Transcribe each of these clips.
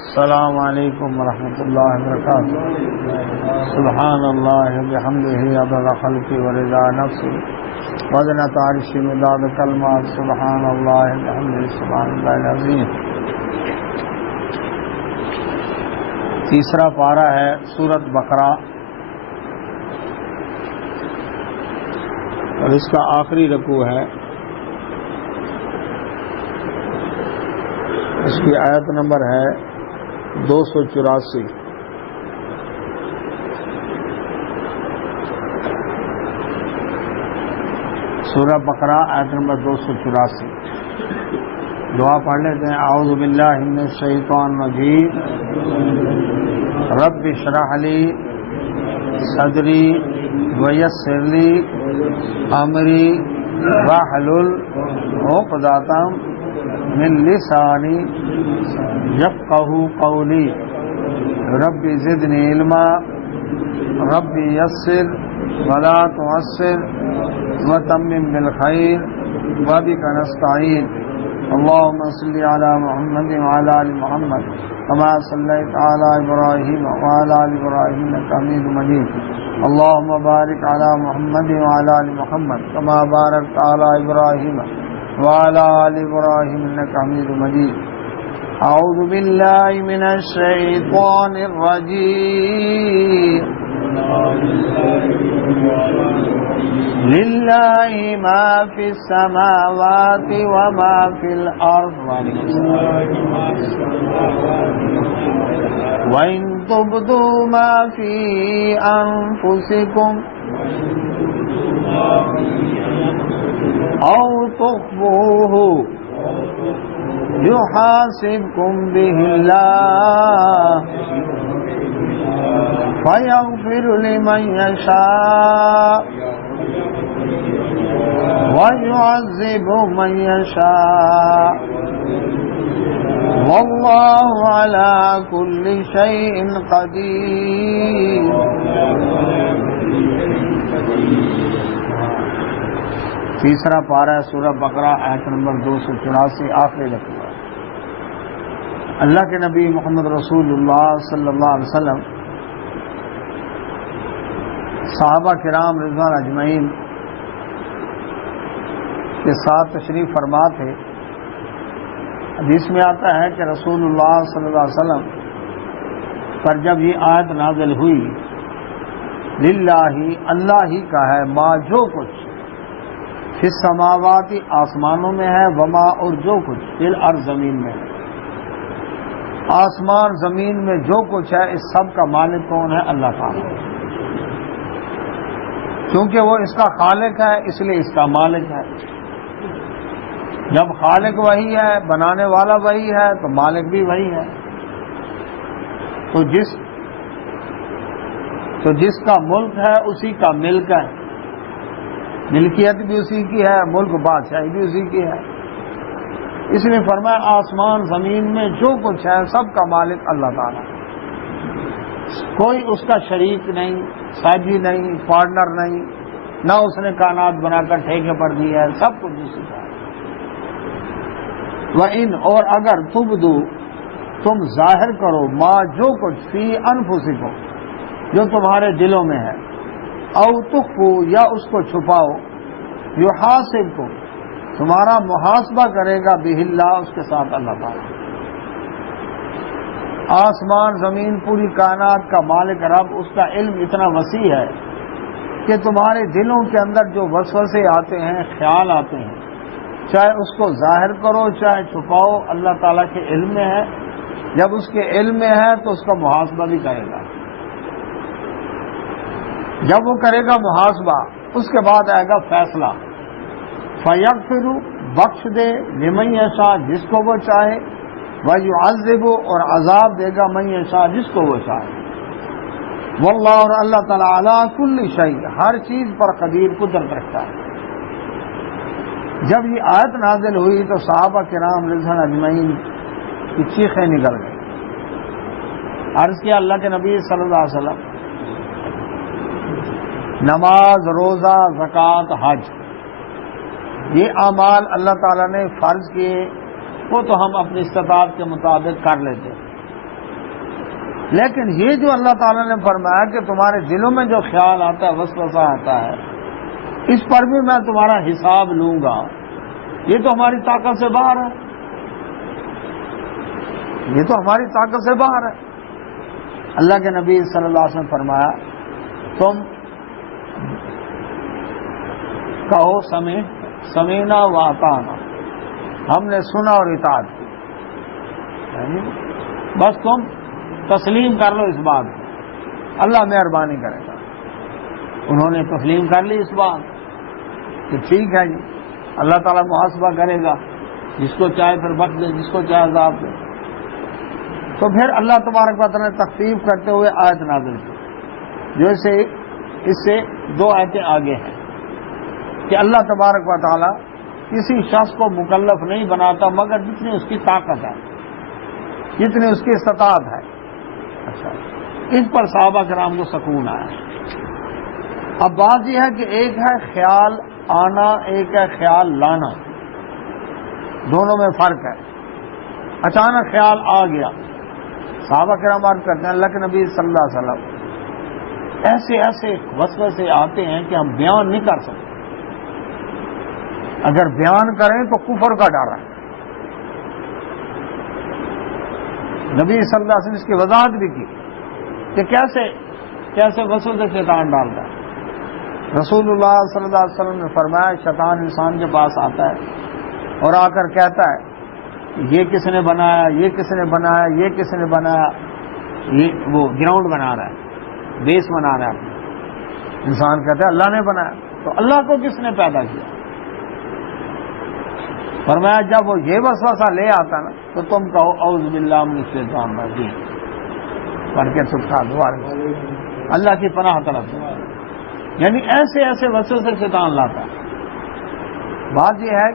السلام علیکم ورحمۃ اللہ وبرکاتہ. سبحان اللہ بحمدہ عدد خلقہ ورضا نفسہ وزنۃ عرشہ مداد کلمات. سبحان اللہ بحمدہ سبحان اللہ العظیم. تیسرا پارہ ہے سورۃ بقرہ اور اس کا آخری رکوع ہے. اس کی آیت نمبر ہے 284. سورہ بقرہ آیت نمبر 284. دعا پڑھ لیتے ہیں. اعوذ باللہ من الشیطان الرجیم. رب اشرح لی صدری ویسر لی امری واحلل عقدۃ من لسانی یفقہوا قولی. رب زدنی علما رب یسر ولا تعسر وتمم بالخیر وبک نستعین. اللهم صل على محمد وعلى آل محمد كما صليت على إبراهيم وعلى آل إبراهيم إنك حميد مجيد. اللهم بارك على محمد وعلى آل محمد كما باركت على إبراهيم وعلى آل إبراهيم إنك حميد مجيد. أعوذ بالله من الشيطان الرجيم. لله ما في السماوات وما في الأرض وإن تبدوا ما في أنفسكم أو تخفوه يحاسبكم به الله فيغفر لمن يشاء ويعذب من يشاء والله على كل شيء قدير. تیسرا پارہ سورہ بقرہ آیت نمبر 284 آخری رکوع. اللہ کے نبی محمد رسول اللہ صلی اللہ علیہ وسلم صحابہ کرام رضوان اجمعین کے ساتھ تشریف فرما تھے. حدیث میں آتا ہے کہ رسول اللہ صلی اللہ علیہ وسلم پر جب یہ آیت نازل ہوئی للہ اللہ ہی کا ہے ما جو کچھ فی السماوات آسمانوں میں ہے وما اور جو کچھ فی الارض زمین میں ہے. آسمان زمین میں جو کچھ ہے اس سب کا مالک کون ہے؟ اللہ تعالیٰ. کیونکہ وہ اس کا خالق ہے اس لیے اس کا مالک ہے. جب خالق وہی ہے بنانے والا وہی ہے تو مالک بھی وہی ہے. تو جس کا ملک ہے اسی کا ملک ہے. ملکیت بھی اسی کی ہے ملک بادشاہی بھی اسی کی ہے. اس لیے فرمایا آسمان زمین میں جو کچھ ہے سب کا مالک اللہ تعالیٰ. کوئی اس کا شریک نہیں ساجی نہیں پارٹنر نہیں نہ اس نے کائنات بنا کر ٹھیکے پر دی ہے. سب کچھ اسی کا ہے. وَإِنْ اور اگر تبدو تم ظاہر کرو ما جو کچھ فی انفسکم جو تمہارے دلوں میں ہے او تخفو یا اس کو چھپاؤ یحاسبکم تمہارا محاسبہ کرے گا بہ اللہ اس کے ساتھ اللہ تعالیٰ. آسمان زمین پوری کائنات کا مالک رب اس کا علم اتنا وسیع ہے کہ تمہارے دلوں کے اندر جو وسوسے آتے ہیں خیال آتے ہیں چاہے اس کو ظاہر کرو چاہے چھپاؤ اللہ تعالیٰ کے علم میں ہے. جب اس کے علم میں ہے تو اس کا محاسبہ بھی کرے گا. جب وہ کرے گا محاسبہ اس کے بعد آئے گا فیصلہ. فیغفر بخش دے لمن یشاء جس کو وہ چاہے ویعذب اور عذاب دے گا من یشاء جس کو وہ چاہے. واللہ اور اللہ تعالیٰ علی کل شیء ہر چیز پر قدیر قدرت رکھتا ہے. جب یہ آیت نازل ہوئی تو صحابہ کرام رضوان اجمعین کی چیخیں نکل گئی. عرض کیا اللہ کے نبی صلی اللہ علیہ وسلم نماز روزہ زکوٰۃ حج یہ اعمال اللہ تعالیٰ نے فرض کیے وہ تو ہم اپنی استطاعت کے مطابق کر لیتے، لیکن یہ جو اللہ تعالیٰ نے فرمایا کہ تمہارے دلوں میں جو خیال آتا ہے، وسوسہ آتا ہے، اس پر بھی میں تمہارا حساب لوں گا، یہ تو ہماری طاقت سے باہر ہے، یہ تو ہماری طاقت سے باہر ہے۔ اللہ کے نبی صلی اللہ علیہ وسلم فرمایا تم کہو سمینا و اطعنا، ہم نے سنا اور اطاعت کی، بس تم تسلیم کر لو اس بات کو، اللہ مہربانی کرے گا۔ انہوں نے تسلیم کر لی اس بات کہ ٹھیک ہے جی، اللہ تعالیٰ محاسبہ کرے گا، جس کو چاہے پھر بخش دے، جس کو چاہے عذاب دے۔ تو پھر اللہ تبارک و تعالیٰ نے تخفیف کرتے ہوئے آیت نازل کی، جو اس سے 2 آیتیں آگے ہیں کہ اللہ تبارک و تعالیٰ کسی شخص کو مکلف نہیں بناتا مگر جتنی اس کی طاقت ہے، جتنی اس کی استطاعت ہے۔ اچھا، اس پر صحابہ کرام کو سکون آیا۔ اب بات یہ ہے کہ ایک ہے خیال آنا، ایک ہے خیال لانا، دونوں میں فرق ہے۔ اچانک خیال آ گیا، صحابہ کرام عرض کرتے ہیں اللہ کے نبی صلی اللہ علیہ وسلم ایسے ایسے وسوسے آتے ہیں کہ ہم بیان نہیں کر سکتے، اگر بیان کریں تو کفر کا ڈر ہے۔ نبی صلی اللہ علیہ وسلم اس کی وضاحت بھی کی کہ کیسے وسوسے شیطان ڈالتا ہے۔ رسول اللہ صلی اللہ علیہ وسلم نے فرمایا شیطان انسان کے پاس آتا ہے اور آ کر کہتا ہے یہ کس نے بنایا، یہ کس نے بنایا، یہ کس نے بنایا، یہ وہ گراؤنڈ بنا رہا ہے، بیس بنا رہا ہے۔ انسان کہتا ہے اللہ نے بنایا، تو اللہ کو کس نے پیدا کیا؟ فرمایا جب وہ یہ وسوسہ لے آتا نا تو تم کہو اعوذ باللہ من الشیطان الرجیم، پڑھ کے چھٹا دوبارہ اللہ کی پناہ طلب، یعنی ایسے ایسے وسوسے شیطان لاتا ہے۔ بات یہ ہے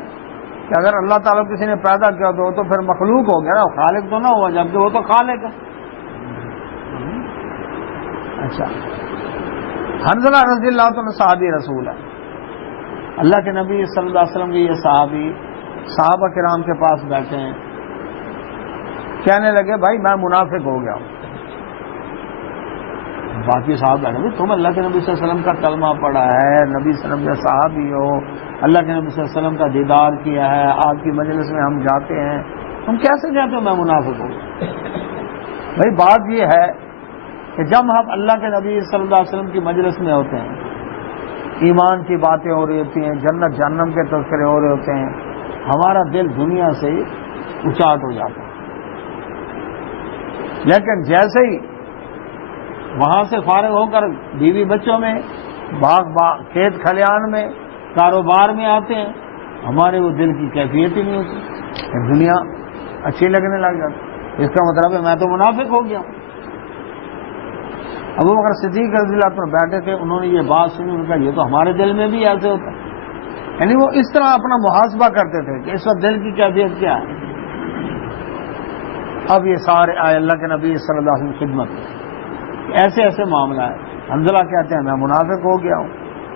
کہ اگر اللہ تعالیٰ کسی نے پیدا کیا تو پھر مخلوق ہو گیا نا، خالق تو نہ ہوا، جبکہ وہ تو خالق ہے۔ اچھا، حنظلہ رضی اللہ عنہ صحابی رسول ہے، اللہ کے نبی صلی اللہ علیہ وسلم کے یہ صحابی صحابہ کرام کے پاس بیٹھے ہیں، کہنے لگے بھائی میں منافق ہو گیا ہوں۔ باقی صاحب بیٹھے تم اللہ کے نبی صلی اللہ علیہ وسلم کا کلمہ پڑھا ہے، نبی صلی اللہ علیہ وسلم کے صحابی ہو، اللہ کے نبی صلی اللہ علیہ وسلم کا دیدار کیا ہے، آپ کی مجلس میں ہم جاتے ہیں، تم کیسے کہتے ہو میں منافق ہوں؟ بھائی بات یہ ہے کہ جب ہم اللہ کے نبی صلی اللہ علیہ وسلم کی مجلس میں ہوتے ہیں، ایمان کی باتیں ہو رہی ہوتی ہیں، جنت جہنم کے تذکرے ہو رہے ہوتے ہیں، ہمارا دل دنیا سے اچاٹ ہو جاتا ہے، لیکن جیسے ہی وہاں سے فارغ ہو کر بیوی بچوں میں، باغ کھیت کھلیان میں، کاروبار میں آتے ہیں، ہمارے وہ دل کی کیفیت ہی نہیں ہوتی، دنیا اچھی لگنے لگ جاتی، اس کا مطلب ہے میں تو منافق ہو گیا ہوں۔ ابو بکر صدیق رضی اللہ عنہ بیٹھے تھے، انہوں نے یہ بات سنی، انہوں نے کہا یہ تو ہمارے دل میں بھی ایسے ہوتا ہے، یعنی وہ اس طرح اپنا محاسبہ کرتے تھے کہ اس وقت دل کی کیفیت کیا ہے۔ اب یہ سارے آئے اللہ کے نبی صلی اللہ علیہ وسلم خدمت میں، ایسے ایسے معاملہ ہے۔ حنظلہ کہتے ہیں میں منافق ہو گیا ہوں،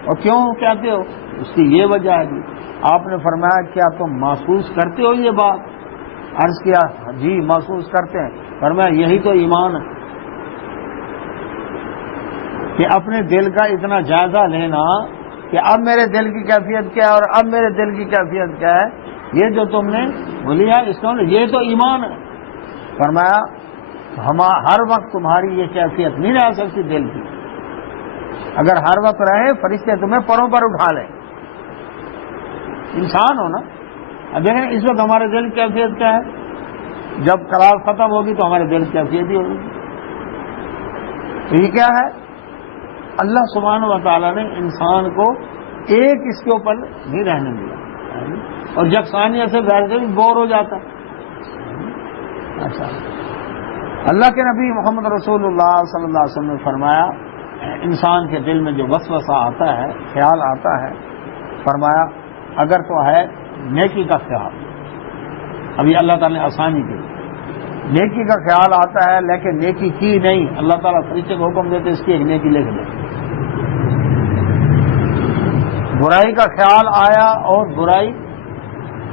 اور کیوں کہتے ہو؟ اس کی یہ وجہ ہے جی، آپ نے فرمایا کیا تم محسوس کرتے ہو یہ بات؟ عرض کیا جی محسوس کرتے ہیں۔ فرمایا یہی تو ایمان ہے کہ اپنے دل کا اتنا جائزہ لینا کہ اب میرے دل کی کیفیت کیا ہے اور اب میرے دل کی کیفیت کیا ہے، یہ جو تم نے بولی ہے اس کو یہ تو ایمان ہے۔ فرمایا ہر وقت تمہاری یہ کیفیت نہیں رہ سکتی دل کی، اگر ہر وقت رہے فرشتے تمہیں پروں پر اٹھا لیں، انسان ہو نا۔ اب دیکھیں اس وقت ہمارے دل کی کیفیت کیا ہے، جب کلاس ختم ہوگی تو ہمارے دل کی کیفیت ہی ہوگی۔ تو یہ کیا ہے، اللہ سبحانہ و تعالیٰ نے انسان کو ایک اس کے اوپر نہیں رہنے دیا، اور یکسانیت سے بیٹھ کے بور ہو جاتا ہے۔ اچھا، اللہ کے نبی محمد رسول اللہ صلی اللہ علیہ وسلم نے فرمایا انسان کے دل میں جو وسوسہ آتا ہے، خیال آتا ہے، فرمایا اگر تو ہے نیکی کا خیال، ابھی اللہ تعالیٰ نے آسانی کی، نیکی کا خیال آتا ہے لیکن نیکی کی نہیں، اللہ تعالیٰ فرشتے کو حکم دیتے اس کی ایک نیکی لکھ دے، برائی کا خیال آیا اور برائی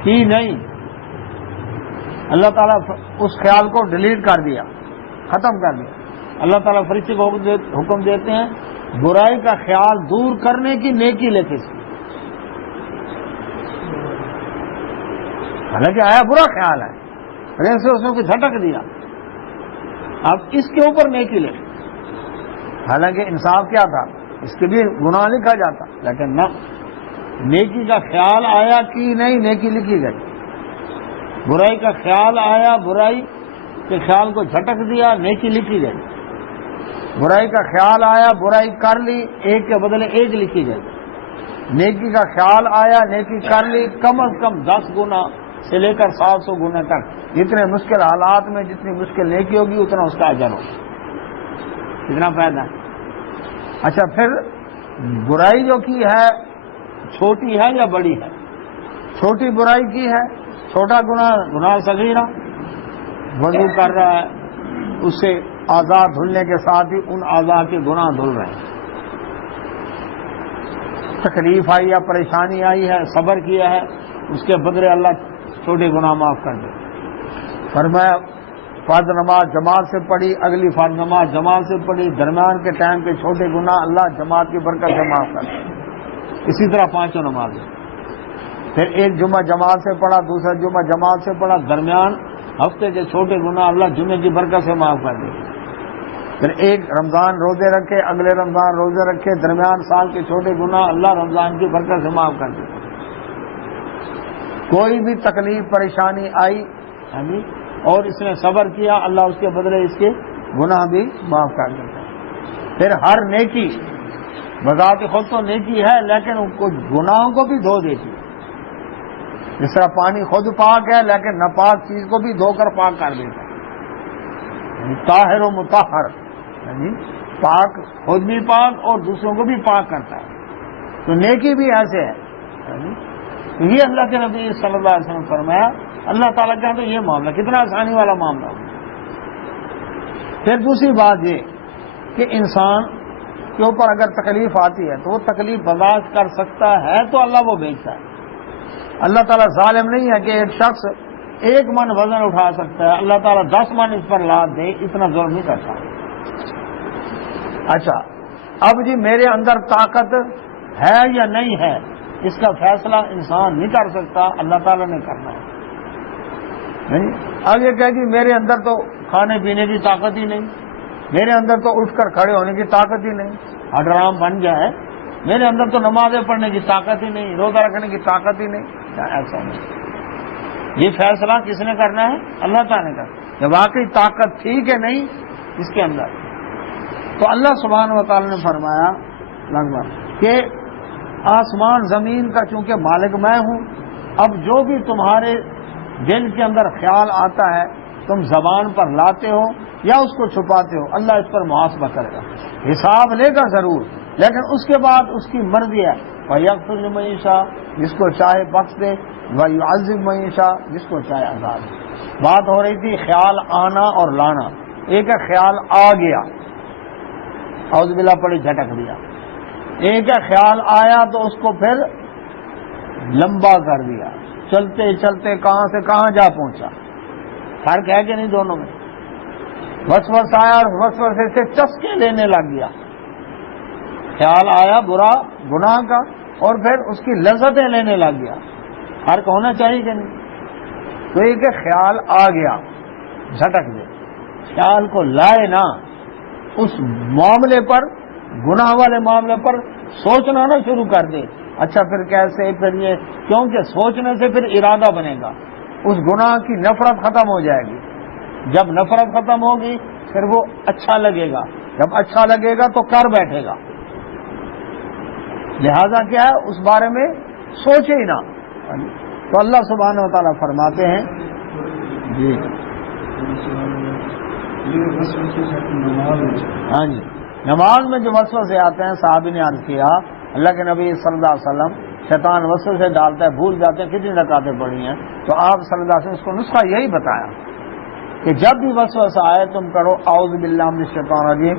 کی نہیں، اللہ تعالیٰ اس خیال کو ڈیلیٹ کر دیا، ختم کر دیا۔ اللہ تعالیٰ فرشتے کو حکم دیتے ہیں برائی کا خیال دور کرنے کی، نیکی لے کے اس کی، حالانکہ آیا برا خیال ہے لیکن سے اس نے کچھ جھٹک دیا، اب اس کے اوپر نیکی لے، حالانکہ انصاف کیا تھا، اس کے بھی گناہ لکھا جاتا، لیکن نہ، نیکی کا خیال آیا کی نہیں، نیکی لکھی گئی۔ برائی کا خیال آیا، برائی کے خیال کو جھٹک دیا، نیکی لکھی گئی۔ برائی کا خیال آیا، برائی کر لی، ایک کے بدلے ایک لکھی گئی۔ نیکی کا خیال آیا، نیکی کر لی، کم از کم 10 گنا سے لے کر 700 گنا تک، جتنے مشکل حالات میں جتنی مشکل نیکی ہوگی اتنا اس کا اجر ہوگا، کتنا فائدہ ہے۔ اچھا، پھر برائی جو کی ہے چھوٹی ہے یا بڑی ہے؟ چھوٹی برائی کی ہے، چھوٹا گناہ صغیرہ، وضو کر رہا ہے، اس سے اعضاء دھلنے کے ساتھ ہی ان اعضاء کے گناہ دھل رہے ہیں، تکلیف آئی یا پریشانی آئی ہے، صبر کیا ہے، اس کے بدلے اللہ چھوٹے گناہ معاف کر دے۔ فرمایا فرض نماز جماعت سے پڑھی، اگلی فرض نماز جماعت سے پڑھی، درمیان کے ٹائم کے چھوٹے گناہ اللہ جماعت کی برکت سے معاف کر دے۔ اسی طرح 5 نمازیں، پھر ایک جمعہ جماعت سے پڑھا، دوسرا جمعہ جماعت سے پڑھا، درمیان ہفتے کے چھوٹے گناہ اللہ جمعے کی برکت سے معاف کر دے۔ پھر ایک رمضان روزے رکھے، اگلے رمضان روزے رکھے، درمیان سال کے چھوٹے گناہ اللہ رمضان کی برکت سے معاف کر دے۔ کوئی بھی تکلیف پریشانی آئی اور اس نے صبر کیا، اللہ اس کے بدلے اس کے گناہ بھی معاف کر دیتا ہے۔ پھر ہر نیکی بذات خود تو نیکی ہے لیکن کچھ گناہوں کو بھی دھو دیتی ہے، جس طرح پانی خود پاک ہے لیکن ناپاک چیز کو بھی دھو کر پاک کر دیتا ہے، طاہر و مطہر، یعنی پاک خود بھی پاک اور دوسروں کو بھی پاک کرتا ہے۔ تو نیکی بھی ایسے ہے، یہ اللہ کے نبی صلی اللہ علیہ وسلم فرمایا، اللہ تعالیٰ کا تو یہ معاملہ کتنا آسانی والا معاملہ ہو۔ پھر دوسری بات یہ کہ انسان کے اوپر اگر تکلیف آتی ہے تو وہ تکلیف برداشت کر سکتا ہے تو اللہ وہ بھیجتا ہے۔ اللہ تعالیٰ ظالم نہیں ہے کہ ایک شخص 1 من وزن اٹھا سکتا ہے، اللہ تعالیٰ 10 من اس پر لاد دے، اتنا ظلم نہیں کرتا۔ اچھا، اب جی میرے اندر طاقت ہے یا نہیں ہے، اس کا فیصلہ انسان نہیں کر سکتا، اللہ تعالیٰ نے کرنا ہے۔ اب یہ کہے کہ میرے اندر تو کھانے پینے کی طاقت ہی نہیں، میرے اندر تو اٹھ کر کھڑے ہونے کی طاقت ہی نہیں، ہڈرام بن جائے، میرے اندر تو نمازیں پڑھنے کی طاقت ہی نہیں، روزہ رکھنے کی طاقت ہی نہیں، ایسا نہیں۔ یہ فیصلہ کس نے کرنا ہے؟ اللہ تعالیٰ نے کرنا۔ کہ واقعی طاقت تھی کہ نہیں اس کے اندر، تو اللہ سبحانہ و تعالیٰ نے فرمایا کہ آسمان زمین کا چونکہ مالک میں ہوں، اب جو بھی تمہارے دل کے اندر خیال آتا ہے تم زبان پر لاتے ہو یا اس کو چھپاتے ہو، اللہ اس پر محاسبہ کرے گا، حساب لے گا ضرور، لیکن اس کے بعد اس کی مرضی ہے، وَيَغْفِرُ لِمَن يَشَاءُ، جس کو چاہے بخش دے، وَيُعَذِّبُ مَن يَشَاءُ، جس کو چاہے عذاب دے۔ بات ہو رہی تھی خیال آنا اور لانا، ایک ہے خیال آ گیا، اعوذ باللہ پڑی جھٹک دیا، ایک ہے خیال آیا تو اس کو پھر لمبا کر دیا، چلتے چلتے کہاں سے کہاں جا پہنچا۔ فرق ہے کہ نہیں دونوں میں؟ وسوسہ آیا اور وسوسے سے چسکے لینے لگ گیا، خیال آیا برا گناہ کا اور پھر اس کی لذتیں لینے لگ گیا، فرق ہونا چاہیے کہ نہیں؟ تو ایک خیال آ گیا جھٹک دے، خیال کو لائے نہ، اس معاملے پر گناہ والے معاملے پر سوچنا نہ شروع کر دے، اچھا پھر کیسے، پھر یہ، کیونکہ سوچنے سے پھر ارادہ بنے گا، اس گناہ کی نفرت ختم ہو جائے گی، جب نفرت ختم ہوگی پھر وہ اچھا لگے گا، جب اچھا لگے گا تو کر بیٹھے گا، لہذا کیا ہے اس بارے میں سوچے ہی نہ۔ تو اللہ سبحانہ و تعالیٰ فرماتے ہیں جی ہاں جی، نماز میں جو وسوسے آتے ہیں، صحابی نے عرض کیا اللہ کے نبی صلی اللہ علیہ وسلم شیطان وسوسے ڈالتا ہے، بھول جاتے ہیں کتنی رکعتیں پڑھی ہیں، تو آپ صلی اللہ علیہ وسلم اس کو نسخہ یہی بتایا کہ جب بھی وسوسہ آئے تم کرو اعوذ باللہ من الشیطان الرجیم،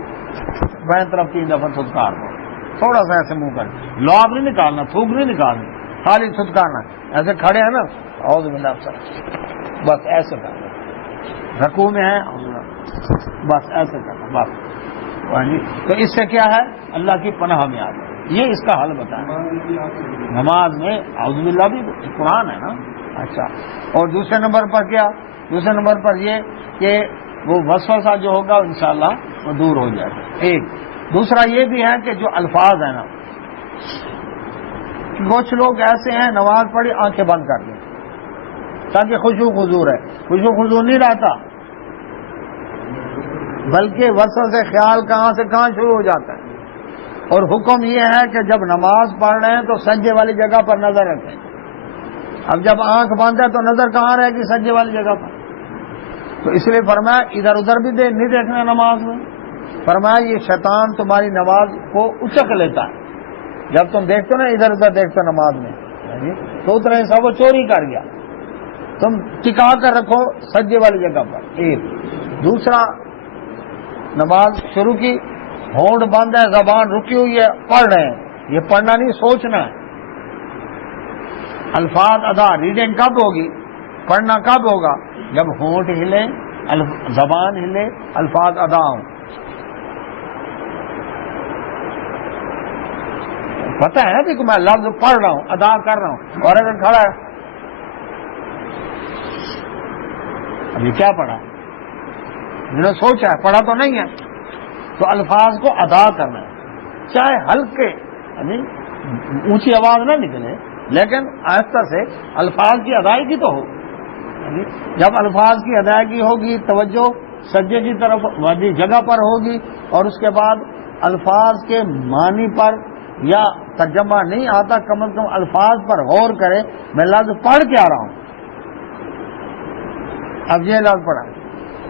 بائیں طرف 3 دفعہ دھتکار دو، تھوڑا سا ایسے منہ کر، لعاب نہیں نکالنا، تھوک نہیں نکالنی، خالی تھتکارنا، ایسے کھڑے ہیں نا اعوذ باللہ بس ایسے کرنا، رکوع میں ہے بس ایسے کرنا بس، تو اس سے کیا ہے اللہ کی پناہ میں آ جائے۔ یہ اس کا حل بتایا نماز میں اعوذ باللہ بھی قرآن ہے نا۔ اچھا، اور دوسرے نمبر پر کیا؟ دوسرے نمبر پر یہ کہ وہ وسوسہ جو ہوگا انشاءاللہ وہ دور ہو جائے گا، ایک۔ دوسرا یہ بھی ہے کہ جو الفاظ ہیں نا، کچھ لوگ ایسے ہیں نماز پڑھی آنکھیں بند کر دیں تاکہ خشوع خضوع ہے، خشوع خضوع نہیں رہتا، بلکہ وسوسے خیال کہاں سے کہاں شروع ہو جاتا ہے۔ اور حکم یہ ہے کہ جب نماز پڑھ رہے ہیں تو سجدے والی جگہ پر نظر رکھیں۔ اب جب آنکھ بند ہے تو نظر کہاں رہے گی؟ سجدے والی جگہ پر۔ تو اس لیے فرمایا ادھر ادھر بھی نہیں دیکھنا نماز میں، فرمایا یہ شیطان تمہاری نماز کو اچک لیتا ہے، جب تم دیکھتے ہو نا ادھر ادھر دیکھتے ہو نماز میں تو اتنا حصہ وہ چوری کر گیا، تم ٹکا کر رکھو سجدے والی جگہ پر، ایک۔ دوسرا، نماز شروع کی، ہونٹ بند ہے، زبان رکی ہوئی ہے، پڑھ رہے ہیں، یہ پڑھنا نہیں سوچنا ہے، الفاظ ادا، ریڈنگ کب ہوگی، پڑھنا کب ہوگا؟ جب ہونٹ ہلے، زبان ہلے، الفاظ ادا ہوں۔ پتہ ہے کہ میں لفظ پڑھ رہا ہوں، ادا کر رہا ہوں، اور اگر کھڑا ہے ابھی کیا پڑھا؟ جنہوں نے سوچا ہے، پڑھا تو نہیں ہے، تو الفاظ کو ادا کرنا ہے، چاہے ہلکے یعنی اونچی آواز نہ نکلے لیکن آہستہ سے الفاظ کی ادائیگی تو ہو۔ جب الفاظ کی ادائیگی ہوگی، توجہ سجدے کی طرف والی جگہ پر ہوگی، اور اس کے بعد الفاظ کے معنی پر یا ترجمہ نہیں آتا، کم از کم الفاظ پر غور کرے، میں لفظ پڑھ کے آ رہا ہوں، اب یہ لفظ پڑھا،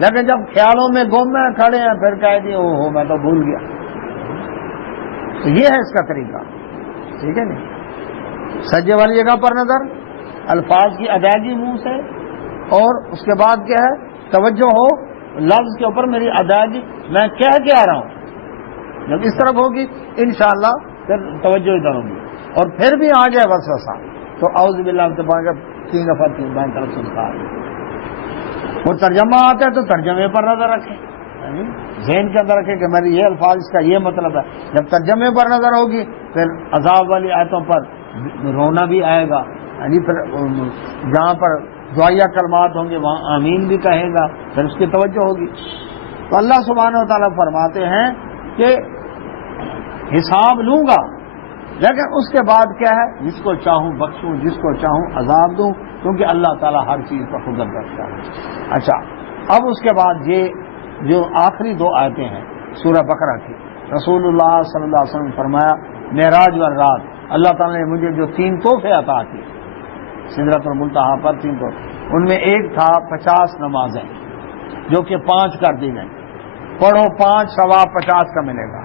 لیکن جب خیالوں میں گم میں کھڑے ہیں پھر کہہ دیے او ہو میں تو بھول گیا۔ تو یہ ہے اس کا طریقہ، ٹھیک ہے نہیں؟ سجدے والی جگہ پر نظر، الفاظ کی ادائیگی منہ سے، اور اس کے بعد کیا ہے؟ توجہ ہو لفظ کے اوپر، میری ادائیگی میں کہہ کے آ رہا ہوں، جب اس طرف ہوگی انشاءاللہ پھر توجہ ادھر ہوگی، اور پھر بھی آ جائے وسوسہ تو اعوذ باللہ سے پڑھ کے 3 دفعہ بائیں طرف سے نکال۔ وہ ترجمہ آتا ہے تو ترجمے پر نظر رکھیں، ذہن کے اندر رکھیں کہ میری یہ الفاظ اس کا یہ مطلب ہے۔ جب ترجمے پر نظر ہوگی پھر عذاب والی آیتوں پر رونا بھی آئے گا، یعنی پھر جہاں پر دعائیہ کلمات ہوں گے وہاں آمین بھی کہے گا، پھر اس کی توجہ ہوگی۔ تو اللہ سبحانہ و تعالیٰ فرماتے ہیں کہ حساب لوں گا، لیکن اس کے بعد کیا ہے؟ جس کو چاہوں بخشوں، جس کو چاہوں عذاب دوں، کیونکہ اللہ تعالیٰ ہر چیز پر قدرت رکھتا ہے۔ اچھا، اب اس کے بعد یہ جو آخری 2 آیتیں ہیں سورہ بقرہ کی، رسول اللہ صلی اللہ علیہ وسلم نے فرمایا معراج والرات اللہ تعالیٰ نے مجھے جو 3 تحفے عطا کیے سدرۃ المنتہا پر، 3 تحفے، ان میں ایک تھا 50 نمازیں جو کہ 5 کر دی گئیں، پڑھو 5 ثواب 50 کا ملے گا۔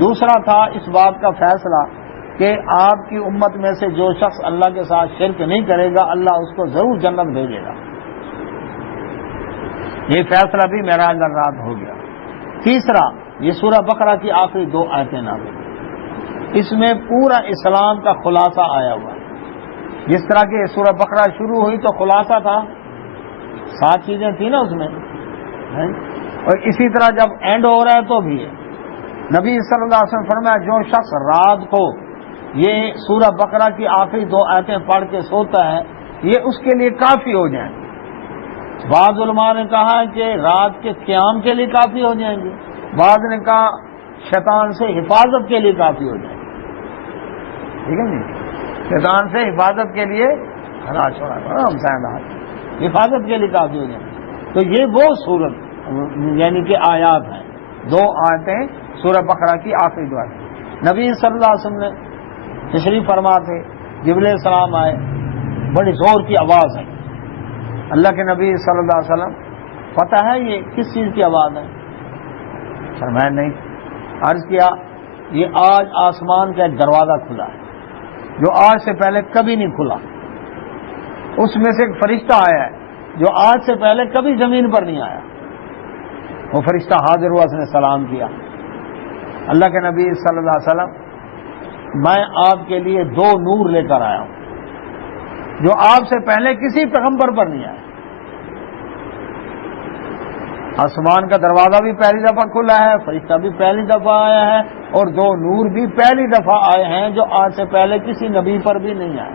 دوسرا تھا اس بات کا فیصلہ کہ آپ کی امت میں سے جو شخص اللہ کے ساتھ شرک نہیں کرے گا اللہ اس کو ضرور جنت بھیجے گا، یہ فیصلہ بھی معراج والرات ہو گیا۔ تیسرا، یہ سورہ بقرہ کی آخری 2 آیتیں نازل، اس میں پورا اسلام کا خلاصہ آیا ہوا ہے۔ جس طرح کہ سورہ بقرہ شروع ہوئی تو خلاصہ تھا، 7 چیزیں تھیں نا اس میں، اور اسی طرح جب اینڈ ہو رہا ہے تو بھی ہے۔ نبی صلی اللہ علیہ وسلم فرمایا جو شخص رات کو یہ سورہ بقرہ کی آخری 2 آیتیں پڑھ کے سوتا ہے یہ اس کے لیے کافی ہو جائیں۔ بعض علماء نے کہا کہ رات کے قیام کے لیے کافی ہو جائیں گے، بعض نے کہا شیطان سے حفاظت کے لیے کافی ہو جائیں گے، ٹھیک ہے نہیں؟ شیطان سے حفاظت کے لیے حفاظت کے لیے کافی ہو جائیں گے۔ تو یہ وہ صورت یعنی کہ آیات ہیں، 2 آیتیں سورہ بقرہ کی آخری 2 آیتیں۔ نبی صلی اللہ علیہ وسلم نے تشریف فرما تھے، جبریل علیہ السلام آئے، بڑی زور کی آواز ہے، اللہ کے نبی صلی اللہ علیہ وسلم پتہ ہے یہ کس چیز کی آواز ہے؟ فرمایا نہیں۔ عرض کیا یہ آج آسمان کا ایک دروازہ کھلا ہے جو آج سے پہلے کبھی نہیں کھلا، اس میں سے ایک فرشتہ آیا ہے جو آج سے پہلے کبھی زمین پر نہیں آیا، وہ فرشتہ حاضر ہوا، اس نے سلام کیا، اللہ کے نبی صلی اللہ علیہ وسلم میں آپ کے لیے 2 نور لے کر آیا ہوں جو آپ سے پہلے کسی پیغمبر پر نہیں آیا. آسمان کا دروازہ بھی پہلی دفعہ کھلا ہے, فرشتہ بھی پہلی دفعہ آیا ہے, اور 2 نور بھی پہلی دفعہ آئے ہیں جو آج سے پہلے کسی نبی پر بھی نہیں آئے.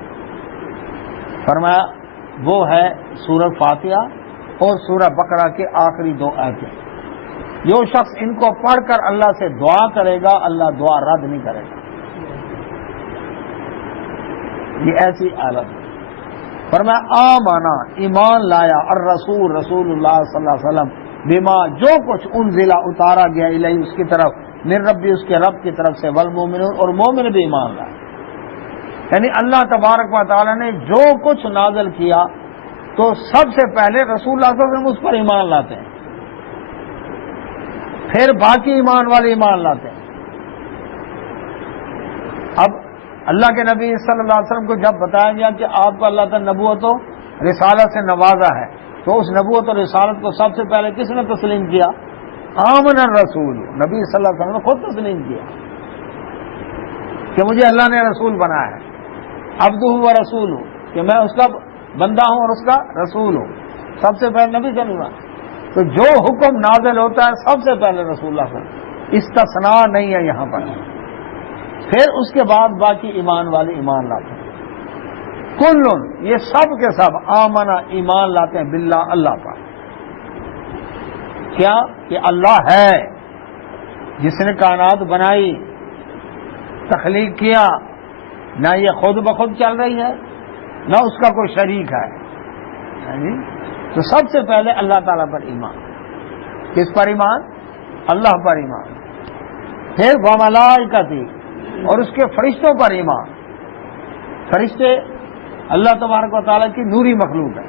فرمایا وہ ہے سورہ فاتحہ اور سورہ بقرہ کے آخری 2 آیتیں. جو شخص ان کو پڑھ کر اللہ سے دعا کرے گا اللہ دعا رد نہیں کرے گا. یہ ایسی حالت ہے. فرمایا آمنا ایمان لایا الرسول رسول اللہ صلی اللہ علیہ وسلم بما جو کچھ انزلہ اتارا گیا الیہ اس کی طرف من ربی اس کے رب کی طرف سے والمؤمنون اور مومن بھی ایمان لائے. یعنی اللہ تبارک و تعالی نے جو کچھ نازل کیا تو سب سے پہلے رسول اللہ صلی اللہ علیہ وسلم اس پر ایمان لاتے ہیں, پھر باقی ایمان والے ایمان لاتے ہیں. اب اللہ کے نبی صلی اللہ علیہ وسلم کو جب بتایا گیا کہ آپ کو اللہ تعالیٰ نبوت و رسالت سے نوازا ہے تو اس نبوت اور رسالت کو سب سے پہلے کس نے تسلیم کیا؟ آمن الرسول, نبی صلی اللہ علیہ وسلم نے خود تسلیم کیا کہ مجھے اللہ نے رسول بنایا ہے, عبدہ و رسول ہوں, کہ میں اس کا بندہ ہوں اور اس کا رسول ہوں. سب سے پہلے نبی صلی اللہ علیہ وسلم. تو جو حکم نازل ہوتا ہے سب سے پہلے رسول اللہ صلی اللہ علیہ وسلم, استثناء نہیں ہے یہاں پر. پھر اس کے بعد باقی ایمان والے ایمان لاتے ہیں. کلن یہ سب کے سب آمنا ایمان لاتے ہیں باللہ اللہ پر. کیا کہ اللہ ہے جس نے کائنات بنائی, تخلیق کیا, نہ یہ خود بخود چل رہی ہے نہ اس کا کوئی شریک ہے. تو سب سے پہلے اللہ تعالیٰ پر ایمان. کس پر ایمان؟ اللہ پر ایمان. پھر وملائکتی اور اس کے فرشتوں پر ایمان. فرشتے اللہ تبارک و تعالیٰ کی نوری مخلوق ہے,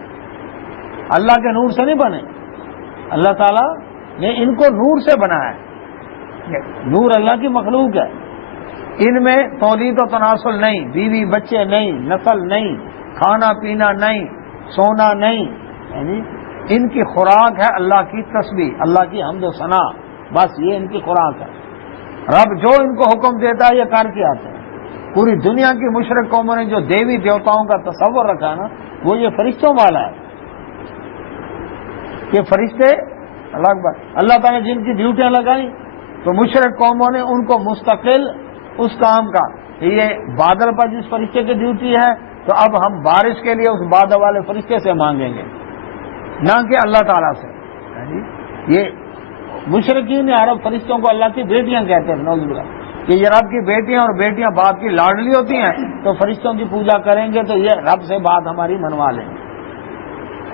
اللہ کے نور سے نہیں بنے. اللہ تعالیٰ نے ان کو نور سے بنایا ہے. نور اللہ کی مخلوق ہے. ان میں تولید و تناسل نہیں, بیوی بچے نہیں, نسل نہیں, کھانا پینا نہیں, سونا نہیں. یعنی ان کی خوراک ہے اللہ کی تسبیح, اللہ کی حمد و ثنا, بس یہ ان کی خوراک ہے. رب جو ان کو حکم دیتا ہے یہ کر کے آتے ہیں. پوری دنیا کی مشرک قوموں نے جو دیوی دیوتاؤں کا تصور رکھا ہے نا وہ یہ فرشتوں والا ہے. یہ فرشتے اللہ تعالیٰ نے جن کی ڈیوٹیاں لگائیں تو مشرک قوموں نے ان کو مستقل اس کام کا, یہ بادل پر جس فرشتے کی ڈیوٹی ہے تو اب ہم بارش کے لیے اس بادل والے فرشتے سے مانگیں گے نہ کہ اللہ تعالیٰ سے. یہ مشرکین عرب فرشتوں کو اللہ کی بیٹیاں کہتے ہیں, نعوذ باللہ, کہ یہ رب کی بیٹیاں اور بیٹیاں باپ کی لاڈلی ہوتی ہیں تو فرشتوں کی پوجا کریں گے تو یہ رب سے بات ہماری منوا لیں گے.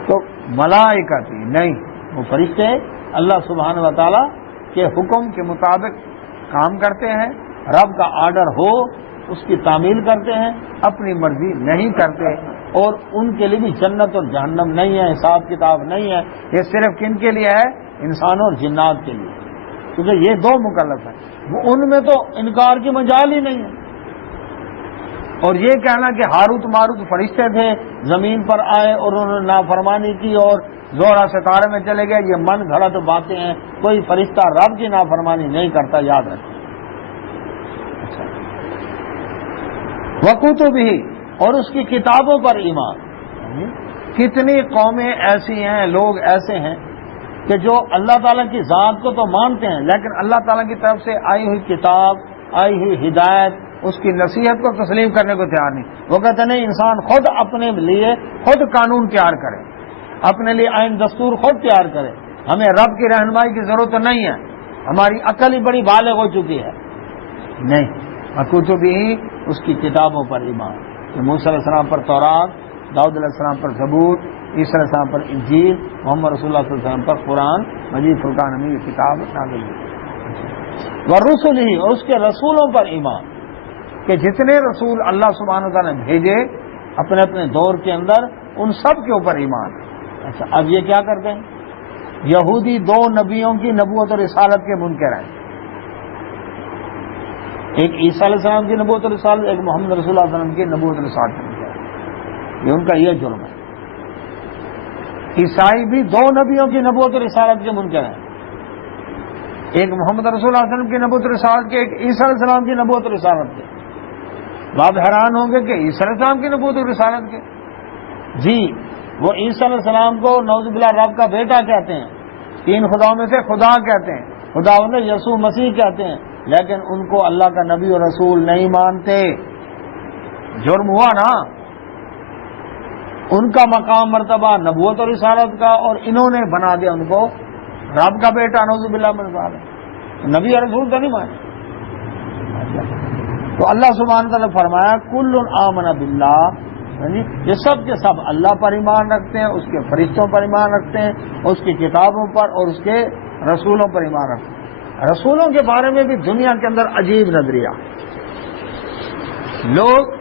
تو ملائکتی نہیں, وہ فرشتے اللہ سبحانہ و تعالیٰ کے حکم کے مطابق کام کرتے ہیں. رب کا آرڈر ہو اس کی تعمیل کرتے ہیں, اپنی مرضی نہیں کرتے. اور ان کے لیے بھی جنت اور جہنم نہیں ہے, حساب کتاب نہیں ہے. یہ صرف کن کے لیے ہے؟ انسانوں اور جنات کے لیے, کیونکہ یہ 2 مکلف ہیں. ان میں تو انکار کی مجال ہی نہیں ہے. اور یہ کہنا کہ ہاروت ماروت فرشتے تھے, زمین پر آئے اور انہوں نے نافرمانی کی اور زہرہ ستارے میں چلے گئے, یہ من گھڑت باتیں ہیں. کوئی فرشتہ رب کی نافرمانی نہیں کرتا, یاد رکھیں. وکتبہ اور اس کی کتابوں پر ایمان. کتنی قومیں ایسی ہیں, لوگ ایسے ہیں کہ جو اللہ تعالیٰ کی ذات کو تو مانتے ہیں لیکن اللہ تعالیٰ کی طرف سے آئی ہوئی کتاب, آئی ہوئی ہدایت, اس کی نصیحت کو تسلیم کرنے کو تیار نہیں. وہ کہتے نہیں, انسان خود اپنے لیے خود قانون تیار کرے, اپنے لیے آئین دستور خود تیار کرے, ہمیں رب کی رہنمائی کی ضرورت نہیں ہے, ہماری عقل ہی بڑی بالغ ہو چکی ہے. نہیں, کتبہ اس کی کتابوں پر ایمان. موسیٰ علیہ السلام پر تورات, داؤد علیہ السلام پر زبور, عیسیٰ علیہ السلام پر انجیل, محمد رسول اللہ صلی اللہ علیہ وسلم پر قرآن مجید فرقان حمید کتاب نازل ہوئی. ورسلہ اور اس کے رسولوں پر ایمان, کہ جتنے رسول اللہ سبحانہ وتعالیٰ نے بھیجے اپنے اپنے دور کے اندر ان سب کے اوپر ایمان. اچھا, اب یہ کیا کرتے ہیں؟ یہودی 2 نبیوں کی نبوت اور رسالت کے منکر ہیں. ایک عیسیٰ علیہ السلام کی نبوت اور رسالت, ایک محمد رسول اللہ صلی اللہ علیہ وسلم کی نبوت اور رسالت کے منکر ہیں. یہ ان کا یہ جرم ہے. عیسائی بھی 2 نبیوں کی نبوت اور رسالت کے منکر ہیں, ایک محمد رسول اللہ صلی اللہ علیہ وسلم کی نبوت اور رسالت کے, ایک عیسیٰ علیہ السلام کی نبوت اور رسالت کے. آپ حیران ہوں گے کہ عیسیٰ علیہ السلام کی نبوت اور رسالت کے، جی وہ عیسیٰ علیہ السلام کو نعوذ باللہ رب کا بیٹا کہتے ہیں، تین خداؤں میں سے خدا کہتے ہیں، خدا انہیں یسوع مسیح کہتے ہیں، لیکن ان کو اللہ کا نبی اور رسول نہیں مانتے۔ جرم ہوا نا، ان کا مقام مرتبہ نبوت اور رسالت کا، اور انہوں نے بنا دیا ان کو رب کا بیٹا، نعوذ باللہ من ذالک، نبی اور رسول کا نہیں مانے۔ تو اللہ سبحانہ تعالیٰ نے فرمایا کل آمن باللہ، یہ سب کے سب اللہ پر ایمان رکھتے ہیں، اس کے فرشتوں پر ایمان رکھتے ہیں، اس کی کتابوں پر اور اس کے رسولوں پر ایمان رکھتے ہیں۔ رسولوں کے بارے میں بھی دنیا کے اندر عجیب نظریہ، لوگ